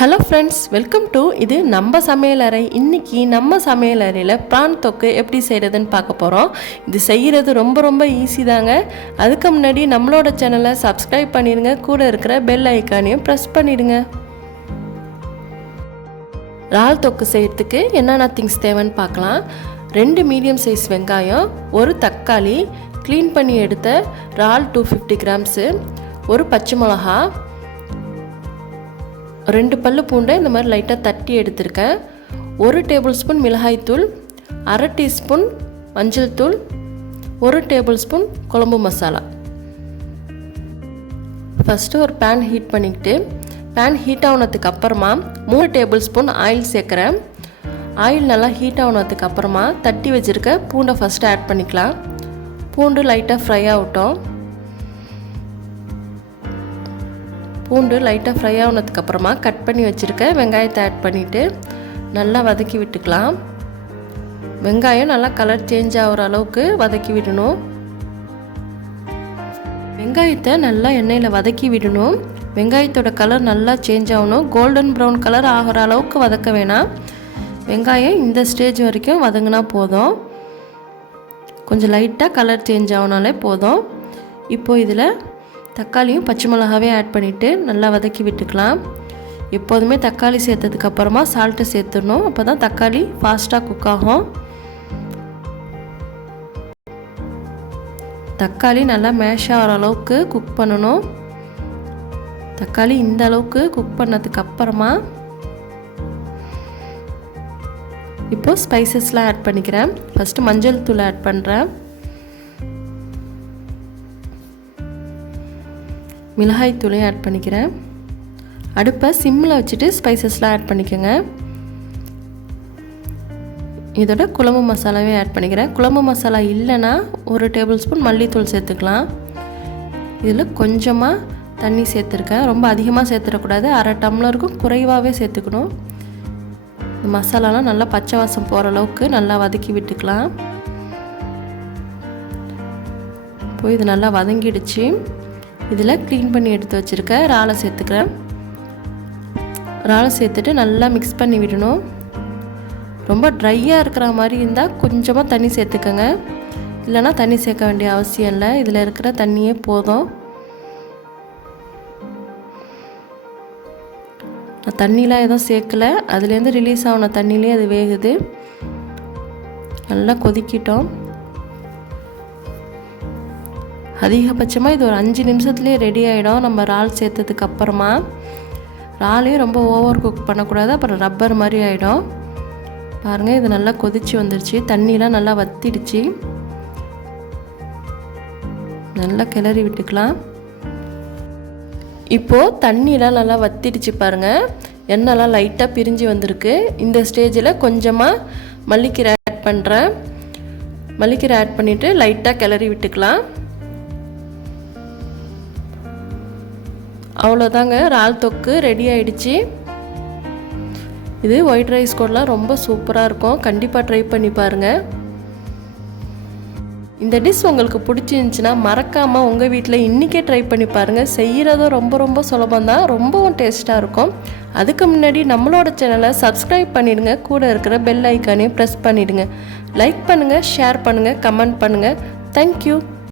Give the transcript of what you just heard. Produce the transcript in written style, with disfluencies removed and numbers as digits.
Hello friends, welcome to இது நம்ம சமையலறை. இன்றைக்கி நம்ம சமையலறையில் ப்ரான் தொக்கு எப்படி செய்கிறதுன்னு பார்க்க போகிறோம். இது செய்கிறது ரொம்ப ஈஸி தாங்க. அதுக்கு முன்னாடி நம்மளோட சேனலை சப்ஸ்கிரைப் பண்ணிடுங்க, கூட இருக்கிற பெல் ஐக்கானையும் ப்ரெஸ் பண்ணிடுங்க. இறால் தொக்கு செய்கிறதுக்கு என்னென்ன திங்ஸ் தேவைன்னு பார்க்கலாம். 2 மீடியம் சைஸ் வெங்காயம், ஒரு தக்காளி, க்ளீன் பண்ணி எடுத்த இறால் 250 கிராம்ஸு, ஒரு பச்சை மிளகா, 2 பல்லு பூண்டை இந்த மாதிரி லைட்டாக தட்டி எடுத்திருக்கேன், 1 டேபிள் ஸ்பூன் மிளகாய்த்தூள், 1/2 டீஸ்பூன் மஞ்சள் தூள், 1 டேபிள் ஸ்பூன் குழம்பு மசாலா. ஃபஸ்ட்டு ஒரு பேன் ஹீட் பண்ணிக்கிட்டு, பேன் ஹீட் ஆனதுக்கு அப்புறமா 3 டேபிள் ஸ்பூன் ஆயில் சேர்க்குறேன். ஆயில் நல்லா ஹீட் ஆனதுக்கு அப்புறமா தட்டி வச்சுருக்க பூண்டை ஃபஸ்ட்டு ஆட் பண்ணிக்கலாம். பூண்டு லைட்டாக ஃப்ரை ஆகட்டும். பூண்டு லைட்டாக ஃப்ரை ஆனதுக்கப்புறமா கட் பண்ணி வச்சுருக்க வெங்காயத்தை ஆட் பண்ணிவிட்டு நல்லா வதக்கி விட்டுக்கலாம். வெங்காயம் நல்லா கலர் சேஞ்ச் ஆகிற அளவுக்கு வதக்கி விடணும். வெங்காயத்தை நல்லா எண்ணெயில் வதக்கி விடணும். வெங்காயத்தோட கலர் நல்லா சேஞ்ச் ஆகணும். கோல்டன் ப்ரௌன் கலர் ஆகிற அளவுக்கு வதக்க வேணாம். வெங்காயம் இந்த ஸ்டேஜ் வரைக்கும் வதங்கினா போதும். கொஞ்சம் லைட்டாக கலர் சேஞ்ச் ஆகினாலே போதும். இப்போது இதில் தக்காளியும் பச்சை மிளகாவே ஆட் பண்ணிவிட்டு நல்லா வதக்கி விட்டுக்கலாம். எப்போதுமே தக்காளி சேர்த்ததுக்கப்புறமா சால்ட்டை சேர்த்துடணும். அப்போ தான் தக்காளி ஃபாஸ்ட்டாக குக் ஆகும். தக்காளி நல்லா மேஷ் ஆகிற அளவுக்கு குக் பண்ணணும். தக்காளி இந்த அளவுக்கு குக் பண்ணதுக்கப்புறமா இப்போது ஸ்பைசஸ்லாம் ஆட் பண்ணிக்கிறேன். ஃபஸ்ட்டு மஞ்சள் தூள் ஆட் பண்ணுறேன். மிளகாய் தூளையும் ஆட் பண்ணிக்கிறேன். அடுப்பை சிம்மில் வச்சுட்டு ஸ்பைசஸ்லாம் ஆட் பண்ணிக்கோங்க. இதோட குழம்பு மசாலாவே ஆட் பண்ணிக்கிறேன். குழம்பு மசாலா இல்லைன்னா 1 டேபிள் ஸ்பூன் மல்லித்தூள் சேர்த்துக்கலாம். இதில் கொஞ்சமாக தண்ணி சேர்த்துருக்கேன். ரொம்ப அதிகமாக சேர்த்துடக்கூடாது. 1/2 டம்ளருக்கும் குறைவாகவே சேர்த்துக்கணும். இந்த மசாலாலாம் நல்லா பச்சை வாசம் போகிற அளவுக்கு நல்லா வதக்கி விட்டுக்கலாம். இப்போ இது நல்லா வதங்கிடுச்சு. இதில் க்ளீன் பண்ணி எடுத்து வச்சுருக்க இறாலை சேர்த்துக்கிறேன். இறாலை சேர்த்துட்டு நல்லா மிக்ஸ் பண்ணி விடணும். ரொம்ப ட்ரையாக இருக்கிற மாதிரி இருந்தால் கொஞ்சமாக தண்ணி சேர்த்துக்கோங்க. இல்லைனா தண்ணி சேர்க்க வேண்டிய அவசியம் இல்லை. இதில் இருக்கிற தண்ணியே போதும். நான் தண்ணிலாம் எதுவும் சேர்க்கலை. அதுலேருந்து ரிலீஸ் ஆன தண்ணியிலே அது வேகுது. நல்லா கொதிக்கிட்டோம். அதிகபட்சமாக இது ஒரு 5 நிமிஷத்துலேயே ரெடி ஆகிடும். நம்ம இறால் சேர்த்ததுக்கு அப்புறமா இறாலையும் ரொம்ப ஓவர் குக் பண்ணக்கூடாது, அப்புறம் ரப்பர் மாதிரி ஆகிடும். பாருங்கள், இது நல்லா கொதிச்சு வந்துடுச்சு. தண்ணிலாம் நல்லா வத்திடுச்சு. நல்லா கிளறி விட்டுக்கலாம். இப்போது தண்ணிலாம் நல்லா வத்திடுச்சு. பாருங்கள், எண்ணெய்லாம் லைட்டாக பிரிஞ்சு வந்திருக்கு. இந்த ஸ்டேஜில் கொஞ்சமாக மல்லிக்கீரை ஆட் பண்ணுறேன். மல்லிக்கீரை ஆட் பண்ணிவிட்டு லைட்டாக கிளறி விட்டுக்கலாம். அவ்வளோதாங்க, இறால் தொக்கு ரெடி ஆகிடுச்சு. இது ஒயிட் ரைஸ் கூடலாம் ரொம்ப சூப்பராக இருக்கும். கண்டிப்பாக ட்ரை பண்ணி பாருங்கள். இந்த டிஷ் உங்களுக்கு பிடிச்சிருந்துச்சின்னா மறக்காமல் உங்கள் வீட்டில் இன்றைக்கே ட்ரை பண்ணி பாருங்கள். செய்கிறதும் ரொம்ப சுலபந்தான், ரொம்பவும் டேஸ்ட்டாக இருக்கும். அதுக்கு முன்னாடி நம்மளோட சேனலை சப்ஸ்கிரைப் பண்ணிவிடுங்க, கூட இருக்கிற பெல் ஐக்கானையும் ப்ரெஸ் பண்ணிவிடுங்க. லைக் பண்ணுங்கள், ஷேர் பண்ணுங்கள், கமெண்ட் பண்ணுங்கள். தேங்க்யூ.